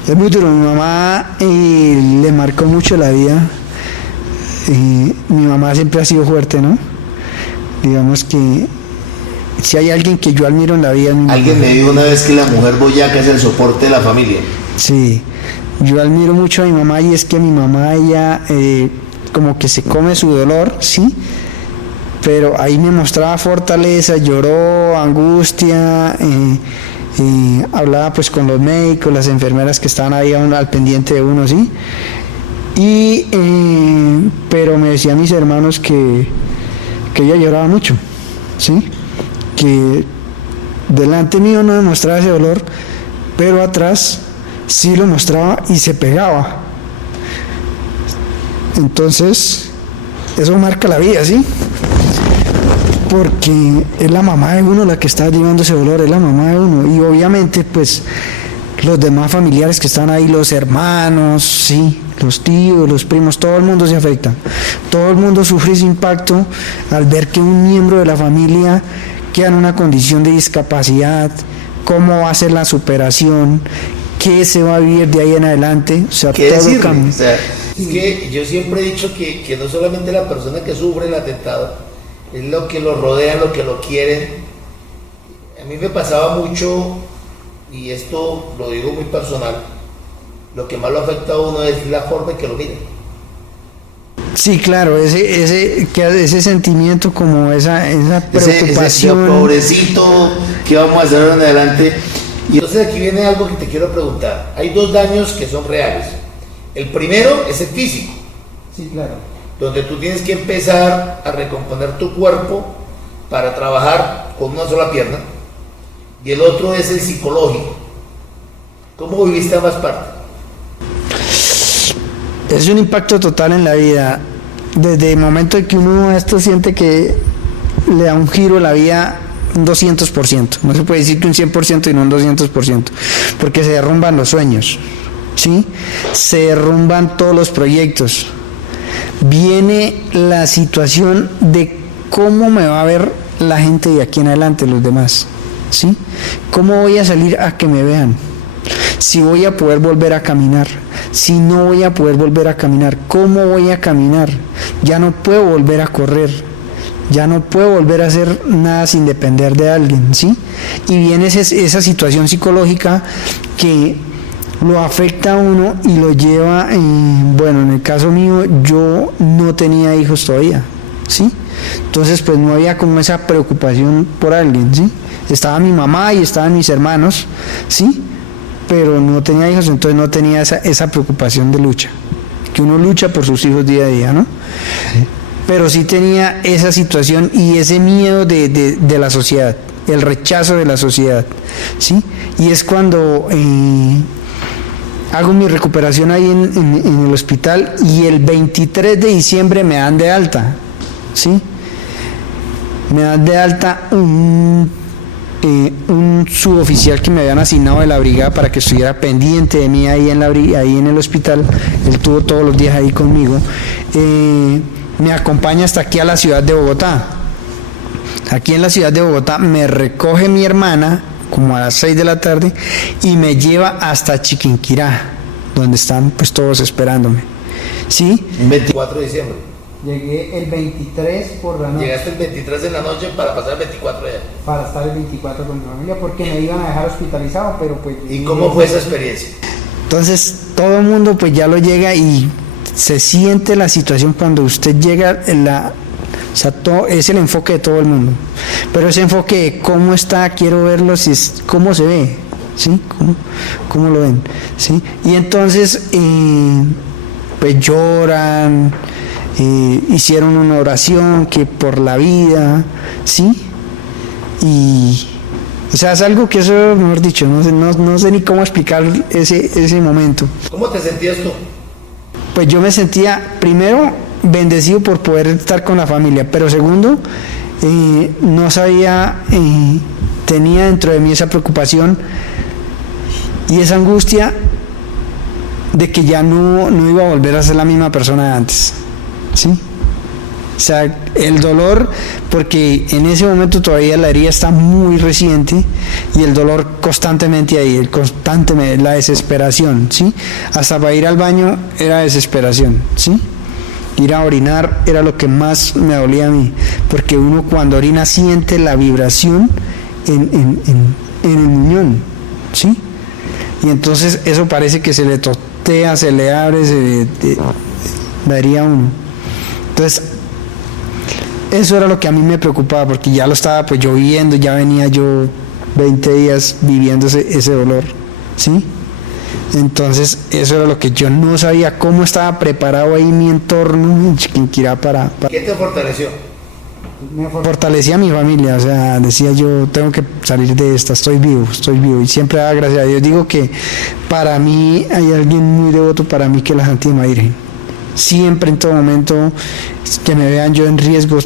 Es muy duro. Mi mamá le marcó mucho la vida. Mi mamá siempre ha sido fuerte, ¿no? Digamos que si hay alguien que yo admiro en la vida, es mi mamá. Alguien me dijo una vez que la mujer boyaca es el soporte de la familia. Sí, yo admiro mucho a mi mamá, y es que mi mamá, ella como que se come su dolor, ¿sí? Pero ahí me mostraba fortaleza, lloró, angustia, hablaba pues con los médicos, las enfermeras que estaban ahí al pendiente de uno, ¿sí? Pero me decían mis hermanos que ella lloraba mucho, ¿sí? Que delante mío no demostraba ese dolor, pero atrás sí lo mostraba y se pegaba. Entonces, eso marca la vida, ¿sí? Porque es la mamá de uno la que está llevando ese dolor, es la mamá de uno. Y obviamente, pues, los demás familiares que están ahí, los hermanos, sí, los tíos, los primos, todo el mundo se afecta. Todo el mundo sufre ese impacto al ver que un miembro de la familia queda en una condición de discapacidad, cómo va a ser la superación, qué se va a vivir de ahí en adelante. O sea, ¿qué todo decirle? cambia. O sea, es que yo siempre he dicho que no solamente la persona que sufre el atentado, es lo que lo rodea, lo que lo quieren. A mí me pasaba mucho, y esto lo digo muy personal, lo que más lo afecta a uno es la forma en que lo miren. Sí, claro, ese sentimiento, como esa preocupación. Ese pobrecito, ¿qué vamos a hacer ahora en adelante? Y entonces aquí viene algo que te quiero preguntar. Hay dos daños que son reales. El primero es el físico. Sí, claro. Donde tú tienes que empezar a recomponer tu cuerpo para trabajar con una sola pierna. Y el otro es el psicológico. ¿Cómo viviste ambas partes? Es un impacto total en la vida. Desde el momento en que uno esto siente que le da un giro a la vida, un 200%. No se puede decir que un 100% y no un 200%, porque se derrumban los sueños, ¿sí? Se derrumban todos los proyectos. Viene la situación de cómo me va a ver la gente de aquí en adelante, los demás, ¿sí? ¿Cómo voy a salir a que me vean? Si voy a poder volver a caminar, si no voy a poder volver a caminar, ¿cómo voy a caminar? Ya no puedo volver a correr, ya no puedo volver a hacer nada sin depender de alguien, ¿sí? Y viene esa situación psicológica que lo afecta a uno y lo lleva, bueno, en el caso mío, yo no tenía hijos todavía, ¿sí? Entonces, pues no había como esa preocupación por alguien, ¿sí? Estaba mi mamá y estaban mis hermanos, ¿sí? Pero no tenía hijos, entonces no tenía esa preocupación de lucha, que uno lucha por sus hijos día a día, ¿no? Pero sí tenía esa situación y ese miedo de la sociedad, el rechazo de la sociedad, ¿sí? Y es cuando hago mi recuperación ahí en el hospital y el 23 de diciembre me dan de alta, ¿sí? Me dan de alta un suboficial que me habían asignado de la brigada para que estuviera pendiente de mí ahí ahí en el hospital. Él estuvo todos los días ahí conmigo. Me acompaña hasta aquí a la ciudad de Bogotá. Aquí en la ciudad de Bogotá me recoge mi hermana como a las 6 de la tarde y me lleva hasta Chiquinquirá, donde están pues todos esperándome, ¿sí? 24 de diciembre. Llegué el 23 por la noche. Llegaste el 23 en la noche para pasar el 24 allá. Para estar el 24 con mi familia, porque me iban a dejar hospitalizado, pero pues... ¿Y cómo fue esa experiencia? Entonces todo el mundo pues ya lo llega y se siente la situación cuando usted llega, o sea, es el enfoque de todo el mundo, pero ese enfoque de cómo está, quiero verlo, cómo se ve, ¿sí? ¿Cómo lo ven? ¿Sí? Y entonces pues lloran, hicieron una oración que por la vida, ¿sí? Y o sea, es algo que eso, mejor dicho, no sé ni cómo explicar ese momento. ¿Cómo te sentías tú? Pues yo me sentía, primero, bendecido por poder estar con la familia, pero segundo, no sabía, tenía dentro de mí esa preocupación y esa angustia de que ya no iba a volver a ser la misma persona de antes, ¿sí? O sea, el dolor, porque en ese momento todavía la herida está muy reciente y el dolor constantemente ahí, la desesperación, ¿sí? Hasta para ir al baño era desesperación, ¿sí? Ir a orinar era lo que más me dolía a mí, porque uno cuando orina siente la vibración en el muñón, ¿sí? Y entonces eso parece que se le totea, se le abre, daría uno. Entonces, eso era lo que a mí me preocupaba, porque ya lo estaba pues yo viendo, ya venía yo 20 días viviendo ese dolor, ¿sí? Entonces eso era lo que yo no sabía, cómo estaba preparado ahí mi entorno en Chiquinquirá para... ¿Qué te fortaleció? Me fortalecía mi familia, o sea, decía yo tengo que salir de esta, estoy vivo y siempre daba gracias a Dios. Digo que para mí hay alguien muy devoto para mí que es la Santísima Virgen. Siempre, en todo momento que me vean yo en riesgo,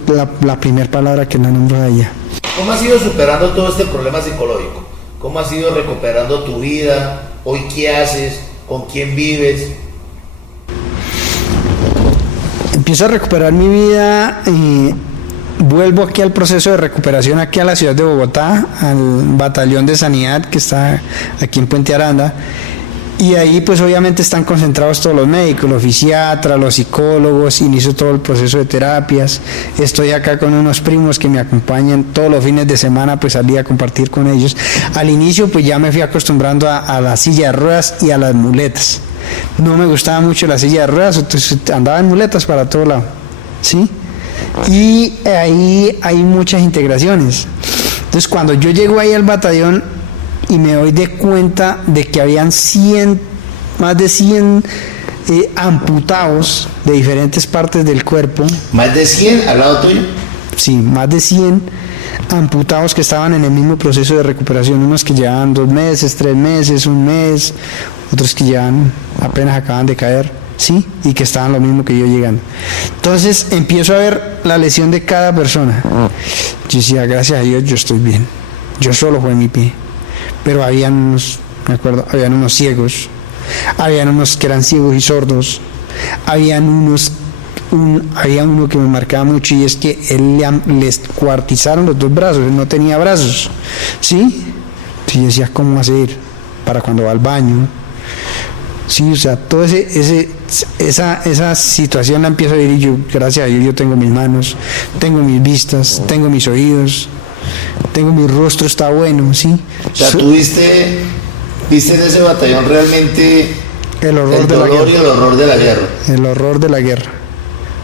la primera palabra que la nombro a ella. ¿Cómo has ido superando todo este problema psicológico? ¿Cómo has ido recuperando tu vida? ¿Hoy qué haces? ¿Con quién vives? Empiezo a recuperar mi vida, vuelvo aquí al proceso de recuperación, aquí a la ciudad de Bogotá, al batallón de sanidad que está aquí en Puente Aranda, y ahí pues obviamente están concentrados todos los médicos, los fisiatras, los psicólogos, inicio todo el proceso de terapias. Estoy acá con unos primos que me acompañan todos los fines de semana, pues salí a compartir con ellos. Al inicio pues ya me fui acostumbrando a la silla de ruedas y a las muletas. No me gustaba mucho la silla de ruedas, entonces andaba en muletas para todo lado, ¿sí? Y ahí hay muchas integraciones. Entonces cuando yo llego ahí al batallón y me doy de cuenta de que habían más de 100 amputados de diferentes partes del cuerpo. ¿Más de 100 al lado tuyo? Sí, más de 100 amputados que estaban en el mismo proceso de recuperación, unos que llevaban 2 meses, 3 meses, 1 mes, otros que llevan apenas acaban de caer, sí, y que estaban lo mismo que yo llegando. Entonces empiezo a ver la lesión de cada persona. Yo decía, gracias a Dios yo estoy bien, yo solo fue mi pie, pero habían unos, me acuerdo, habían unos ciegos, habían unos que eran ciegos y sordos, había uno que me marcaba mucho, y es que les cuartizaron los 2 brazos, él no tenía brazos, ¿sí? Entonces yo decía, ¿cómo va a ser para cuando va al baño? Sí, o sea, toda esa situación la empiezo a vivir, y yo, gracias a Dios, yo tengo mis manos, tengo mis vistas, tengo mis oídos, tengo mi rostro, está bueno, ¿sí? O sea, tú viste en ese batallón realmente el horror de la dolor guerra. Y el horror de la guerra. El horror de la guerra.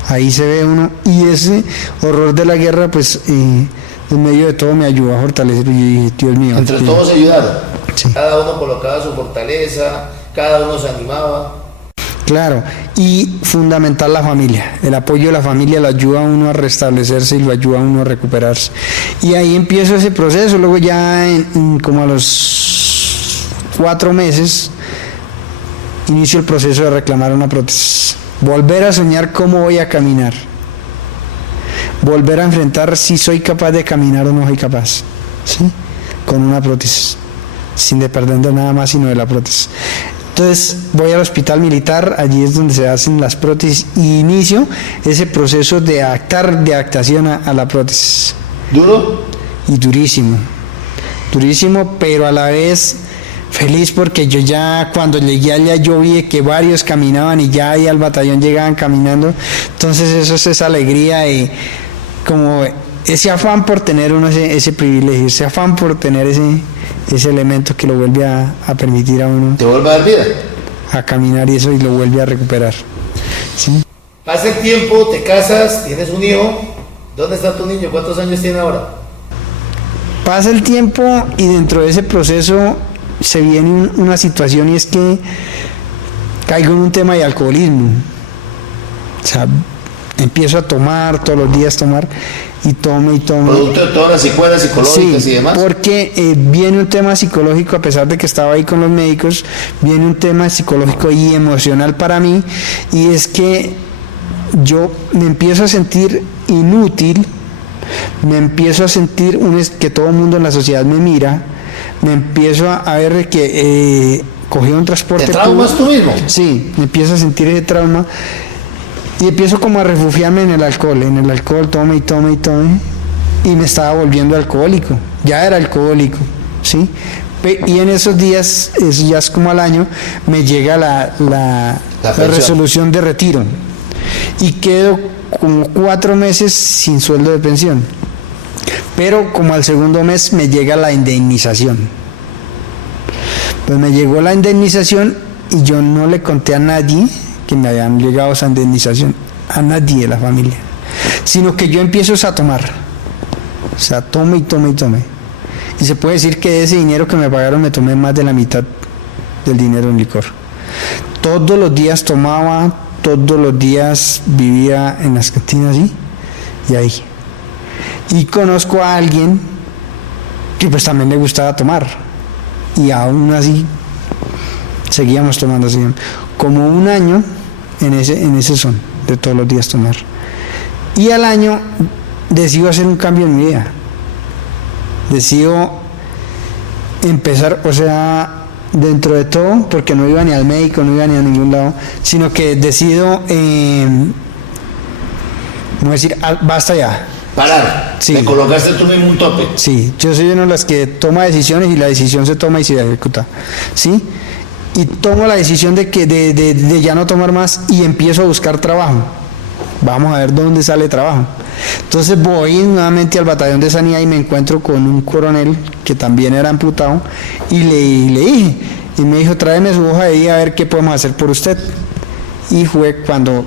Ahí se ve uno, y ese horror de la guerra, pues, en medio de todo me ayudó a fortalecer, y yo dije, Dios mío. Entre todos se ayudaron. Sí. Cada uno colocaba su fortaleza, cada uno se animaba. Claro, y fundamental la familia. El apoyo de la familia lo ayuda a uno a restablecerse y lo ayuda a uno a recuperarse. Y ahí empiezo ese proceso. Luego ya como a los 4 meses inicio el proceso de reclamar una prótesis. Volver a soñar cómo voy a caminar. Volver a enfrentar si soy capaz de caminar o no soy capaz, ¿sí? Con una prótesis, sin depender nada más sino de la prótesis. Entonces voy al hospital militar, allí es donde se hacen las prótesis, y inicio ese proceso de adaptación a la prótesis. ¿Duro? Y durísimo, pero a la vez feliz, porque yo ya cuando llegué allá yo vi que varios caminaban y ya ahí al batallón llegaban caminando. Entonces eso es esa alegría y como ese afán por tener uno ese privilegio, ese afán por tener ese elemento que lo vuelve a permitir a uno. ¿Te vuelve a dar vida? A caminar, y eso, y lo vuelve a recuperar. ¿Sí? Pasa el tiempo, te casas, tienes un hijo. ¿Dónde está tu niño? ¿Cuántos años tiene ahora? Pasa el tiempo y dentro de ese proceso se viene una situación, y es que caigo en un tema de alcoholismo. O sea, empiezo a tomar, todos los días tomar, y tome. Producto de todas las secuelas psicológicas, sí, y demás. Porque viene un tema psicológico, a pesar de que estaba ahí con los médicos, viene un tema psicológico y emocional para mí, y es que yo me empiezo a sentir inútil, me empiezo a sentir que todo el mundo en la sociedad me mira, me empiezo a ver que cogí un transporte. ¿Te traumas tú mismo? Sí, me empiezo a sentir ese trauma. Y empiezo como a refugiarme en el alcohol, tome, y me estaba volviendo alcohólico, ya era alcohólico, ¿sí? Y en esos días, eso ya es como al año, me llega la resolución de retiro, y quedo como 4 meses sin sueldo de pensión, pero como al segundo mes me llega la indemnización. Pues me llegó la indemnización y yo no le conté a nadie que me habían llegado esa indemnización, a nadie de la familia, sino que yo empiezo a tomar, o sea, tome, Y se puede decir que de ese dinero que me pagaron me tomé más de la mitad del dinero en licor. Todos los días tomaba, todos los días vivía en las cantinas y ahí. Y conozco a alguien que pues también le gustaba tomar. Y aún así seguíamos tomando así. Como un año en ese son de todos los días tomar. Y al año decido hacer un cambio en mi vida. Decido empezar, o sea, dentro de todo, porque no iba ni al médico, no iba ni a ningún lado, sino que decido, voy a decir, basta ya. Parar. Sí. Te colocaste tú mismo un tope. Sí, yo soy uno de los que toma decisiones y la decisión se toma y se ejecuta. ¿Sí? Y tomo la decisión de ya no tomar más y empiezo a buscar trabajo. Vamos a ver dónde sale trabajo. Entonces voy nuevamente al batallón de Sanidad y me encuentro con un coronel que también era amputado y le dije, y me dijo, tráeme su hoja de vida a ver qué podemos hacer por usted. Y fue cuando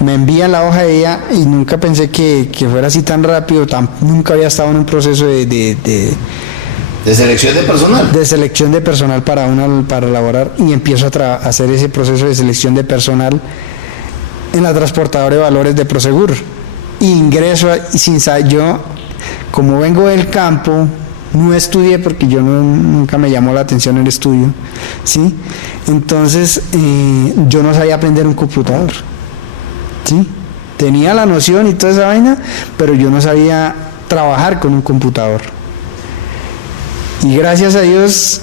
me envían la hoja de vida y nunca pensé que fuera así tan rápido, nunca había estado en un proceso de selección de personal. De selección de personal para laborar, y empiezo a hacer ese proceso de selección de personal en la transportadora de valores de Prosegur. Ingreso yo, como vengo del campo, no estudié porque nunca me llamó la atención el estudio, ¿sí? Entonces yo no sabía aprender un computador, ¿sí? Tenía la noción y toda esa vaina, pero yo no sabía trabajar con un computador. Y gracias a Dios,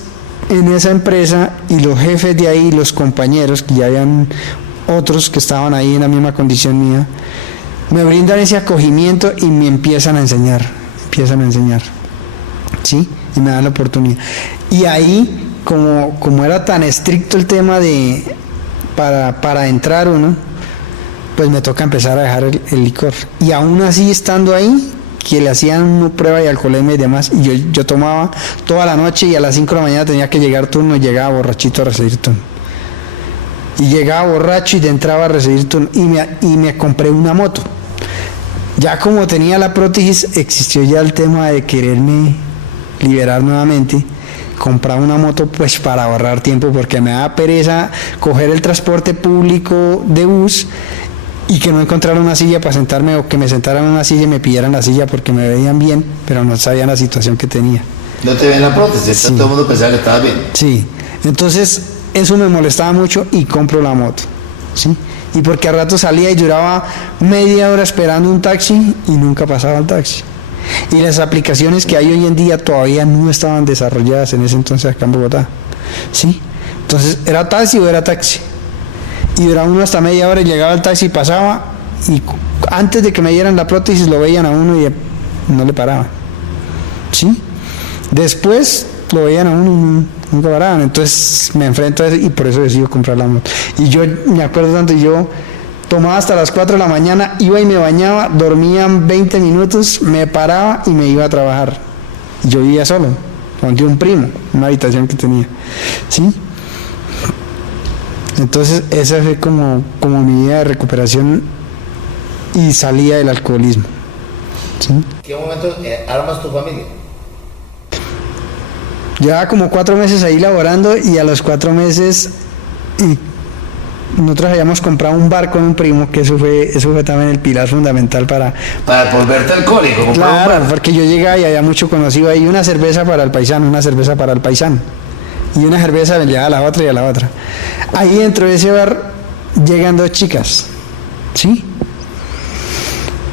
en esa empresa y los jefes de ahí, los compañeros, que ya habían otros que estaban ahí en la misma condición mía, me brindan ese acogimiento y me empiezan a enseñar, ¿sí? Y me dan la oportunidad. Y ahí, como era tan estricto el tema para entrar uno, pues me toca empezar a dejar el licor. Y aún así, estando ahí, que le hacían una prueba de alcoholemia y demás, y yo tomaba toda la noche y a las 5 de la mañana tenía que llegar turno y llegaba borrachito a recibir turno. Y llegaba borracho y entraba a recibir turno y me compré una moto. Ya como tenía la prótesis, existió ya el tema de quererme liberar nuevamente. Compraba una moto pues para ahorrar tiempo, porque me daba pereza coger el transporte público de bus y que no encontrara una silla para sentarme, o que me sentaran en una silla y me pidieran la silla porque me veían bien, pero no sabían la situación que tenía. No te ven la prótesis, sí. Todo el mundo pensaba que estaba bien. Sí, entonces eso me molestaba mucho y compro la moto, ¿sí? Y porque a rato salía y duraba media hora esperando un taxi y nunca pasaba el taxi. Y las aplicaciones que hay hoy en día todavía no estaban desarrolladas en ese entonces acá en Bogotá, ¿sí? Entonces, ¿era taxi o era taxi? Y duraba uno hasta media hora y llegaba el taxi y pasaba, y antes de que me dieran la prótesis lo veían a uno y no le paraban, ¿sí? Después lo veían a uno y nunca paraban. Entonces me enfrento a eso y por eso decido comprar la moto. Y yo me acuerdo tanto, yo tomaba hasta las 4 de la mañana, iba y me bañaba, dormía 20 minutos, me paraba y me iba a trabajar. Y yo vivía solo, con un primo, una habitación que tenía, ¿sí? Entonces esa fue como mi vida de recuperación y salida del alcoholismo, ¿sí? ¿En qué momento armas tu familia? Llevaba como 4 meses ahí laborando, y a los 4 meses nosotros habíamos comprado un bar con un primo, que eso fue también el pilar fundamental para volverte alcohólico. Claro, porque yo llegaba y había mucho conocido ahí, una cerveza para el paisano, y una cerveza vendía a la otra y a la otra. Ahí dentro de ese bar llegan 2 chicas, ¿sí?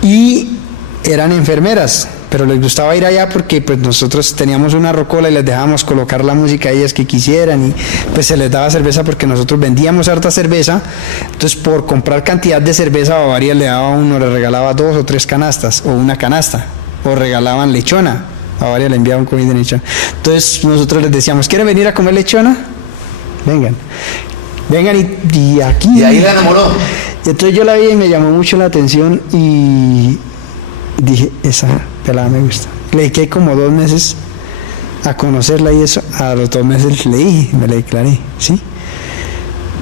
Y eran enfermeras, pero les gustaba ir allá porque pues nosotros teníamos una rocola y les dejábamos colocar la música a ellas que quisieran, y pues se les daba cerveza porque nosotros vendíamos harta cerveza. Entonces, por comprar cantidad de cerveza, Bavaria le daba uno, le regalaba 2 o 3 canastas o una canasta, o regalaban lechona. Bavaria le enviaban comida de lechona. Entonces nosotros les decíamos, ¿quieren venir a comer lechona? Vengan y aquí. Y ahí la enamoró. Y entonces yo la vi y me llamó mucho la atención y dije, esa pelada me gusta. Le dediqué como 2 meses a conocerla, y eso, a los 2 meses me la declaré, ¿sí?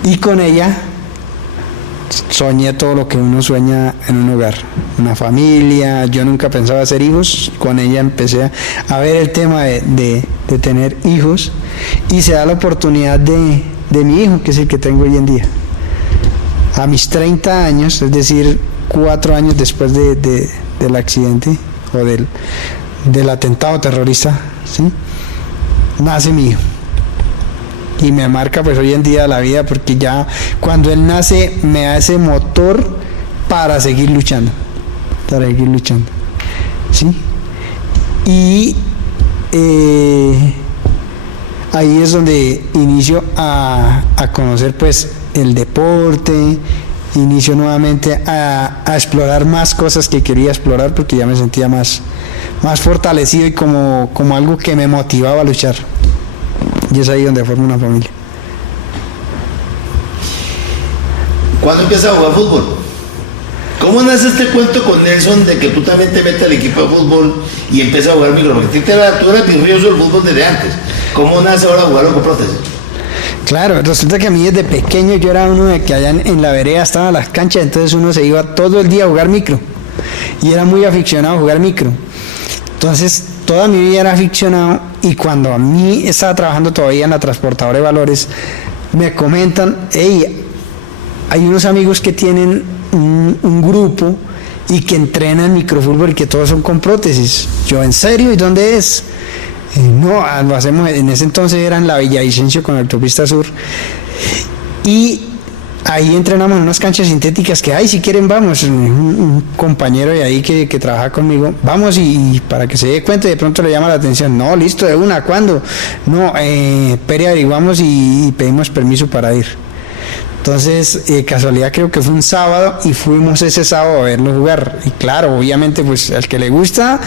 Y con ella soñé todo lo que uno sueña en un hogar, una familia. Yo nunca pensaba hacer hijos, con ella empecé a ver el tema de tener hijos, y se da la oportunidad de mi hijo, que es el que tengo hoy en día. A mis 30 años, es decir, 4 años después del accidente o del atentado terrorista, ¿sí?, nace mi hijo. Y me marca pues hoy en día la vida, porque ya cuando él nace me da ese motor para seguir luchando, ¿sí? Y ahí es donde inicio a conocer pues el deporte, inicio nuevamente a explorar más cosas que quería explorar, porque ya me sentía más fortalecido y como algo que me motivaba a luchar. Y es ahí donde formo una familia. ¿Cuándo empiezas a jugar fútbol? ¿Cómo nace este cuento con Nelson de que tú también te metes al equipo de fútbol y empiezas a jugar micro? Porque tú eras virrioso del fútbol desde antes. ¿Cómo nace ahora jugarlo con prótesis? Claro, resulta que a mí desde pequeño yo era uno de que allá en la vereda estaban las canchas, entonces uno se iba todo el día a jugar micro. Y era muy aficionado a jugar micro. Entonces, toda mi vida era aficionado, y cuando a mí estaba trabajando todavía en la transportadora de valores, me comentan, hey, hay unos amigos que tienen un grupo y que entrenan microfútbol y que todos son con prótesis. Yo, ¿en serio? ¿Y dónde es? No, lo hacemos, en ese entonces era en la Villavicencio con la autopista sur, y ahí entrenamos en unas canchas sintéticas que, ay, si quieren vamos, un compañero de ahí que trabaja conmigo, vamos, y para que se dé cuenta, de pronto le llama la atención, no, listo, de una, ¿cuándo? No, pero averiguamos y pedimos permiso para ir. Entonces, casualidad, creo que fue un sábado, y fuimos ese sábado a verlo jugar, y claro, obviamente pues al que le gusta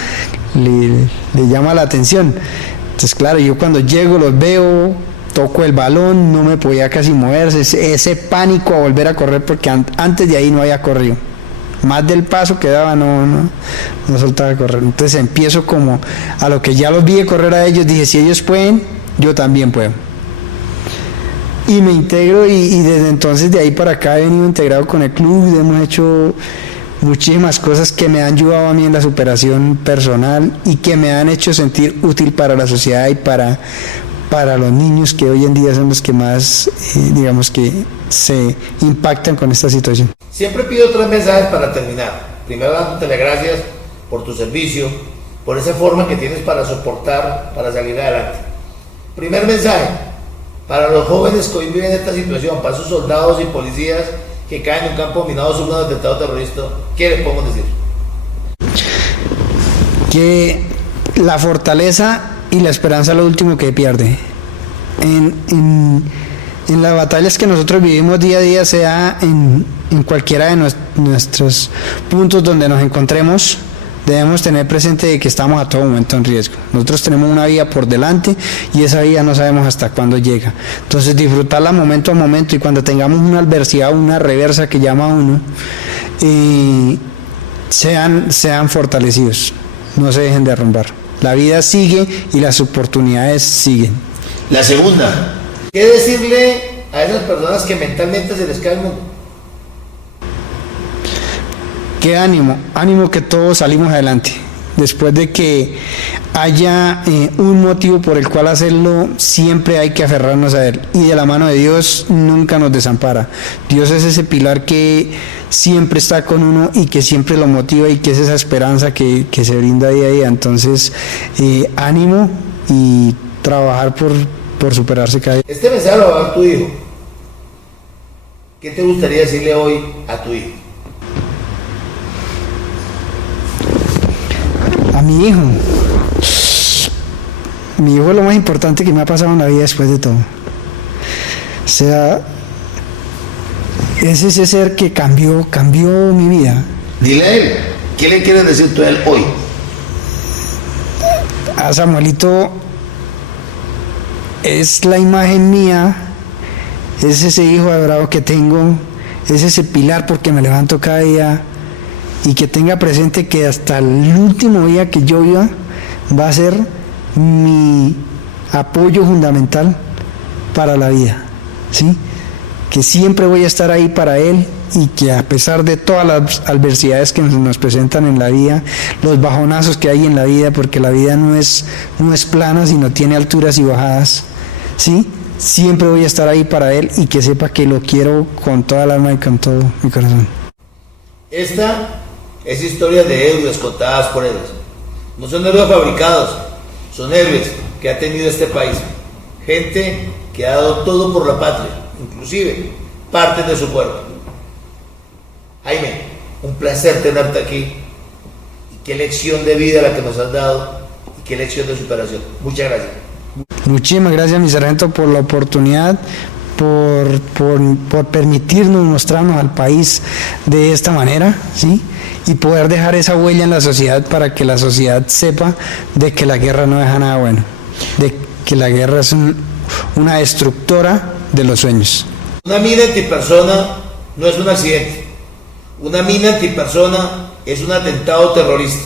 le llama la atención. Entonces, claro, yo cuando llego los veo, toco el balón, no me podía casi moverse, ese pánico a volver a correr, porque antes de ahí no había corrido, más del paso que daba no soltaba de correr. Entonces empiezo como a lo que ya los vi de correr a ellos, dije, si ellos pueden, yo también puedo, y me integro, y desde entonces, de ahí para acá, he venido integrado con el club, y hemos hecho muchísimas cosas que me han ayudado a mí en la superación personal y que me han hecho sentir útil para la sociedad y para los niños, que hoy en día son los que más, digamos, que se impactan con esta situación. Siempre pido 3 mensajes para terminar. Primero, dándote las gracias por tu servicio, por esa forma que tienes para soportar, para salir adelante. Primer mensaje, para los jóvenes que hoy viven esta situación, para esos soldados y policías que caen en un campo minado sobre un atentado terrorista, ¿qué les podemos decir? Que la fortaleza y la esperanza es lo último que pierde. En las batallas que nosotros vivimos día a día, sea en cualquiera de nuestros puntos donde nos encontremos, debemos tener presente de que estamos a todo momento en riesgo. Nosotros tenemos una vida por delante, y esa vida no sabemos hasta cuándo llega. Entonces, disfrutarla momento a momento, y cuando tengamos una adversidad, una reversa que llama a uno, sean fortalecidos, no se dejen derrumbar. La vida sigue y las oportunidades siguen. La segunda, ¿qué decirle a esas personas que mentalmente se les cae el mundo? Qué ánimo que todos salimos adelante. Después de que haya un motivo por el cual hacerlo, siempre hay que aferrarnos a él, y de la mano de Dios nunca nos desampara. Dios es ese pilar que siempre está con uno y que siempre lo motiva, y que es esa esperanza que se brinda día a día. Entonces, ánimo y trabajar por superarse cada día. Este mensaje lo va a dar tu hijo. ¿Qué te gustaría decirle hoy a tu hijo? A mi hijo es lo más importante que me ha pasado en la vida después de todo. O sea, es ese ser que cambió mi vida. Dile a él, ¿qué le quieres decir tú a él hoy? A Samuelito es la imagen mía, es ese hijo adorado que tengo, es ese pilar porque me levanto cada día, y que tenga presente que hasta el último día que yo viva va a ser mi apoyo fundamental para la vida, ¿sí? Que siempre voy a estar ahí para él, y que a pesar de todas las adversidades que nos presentan en la vida, los bajonazos que hay en la vida, porque la vida no es plana, sino tiene alturas y bajadas, ¿sí? Siempre voy a estar ahí para él y que sepa que lo quiero con toda el alma y con todo mi corazón. Esta es historia de héroes contadas por héroes. No son héroes fabricados, son héroes que ha tenido este país. Gente que ha dado todo por la patria, inclusive partes de su cuerpo. Jaime, un placer tenerte aquí. Y qué lección de vida la que nos has dado y qué lección de superación. Muchas gracias. Muchísimas gracias, mi sargento, por la oportunidad, por permitirnos mostrarnos al país de esta manera, ¿sí? Y poder dejar esa huella en la sociedad para que la sociedad sepa de que la guerra no deja nada bueno, de que la guerra es una destructora de los sueños. Una mina antipersona no es un accidente. Una mina antipersona es un atentado terrorista.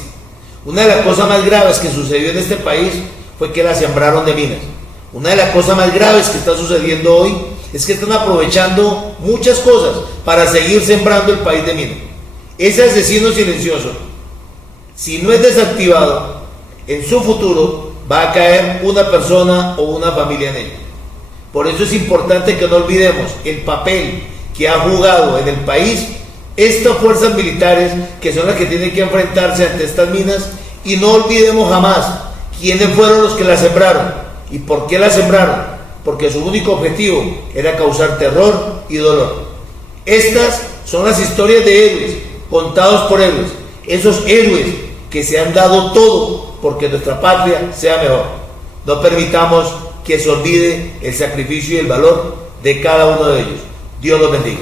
Una de las cosas más graves que sucedió en este país fue que la sembraron de minas. Una de las cosas más graves que está sucediendo hoy es que están aprovechando muchas cosas para seguir sembrando el país de minas. Ese asesino silencioso, si no es desactivado, en su futuro va a caer una persona o una familia en él. Por eso es importante que no olvidemos el papel que ha jugado en el país estas fuerzas militares, que son las que tienen que enfrentarse ante estas minas, y no olvidemos jamás quiénes fueron los que las sembraron y por qué las sembraron, porque su único objetivo era causar terror y dolor. Estas son las historias de héroes contados por héroes, esos héroes que se han dado todo porque nuestra patria sea mejor. No permitamos que se olvide el sacrificio y el valor de cada uno de ellos. Dios los bendiga.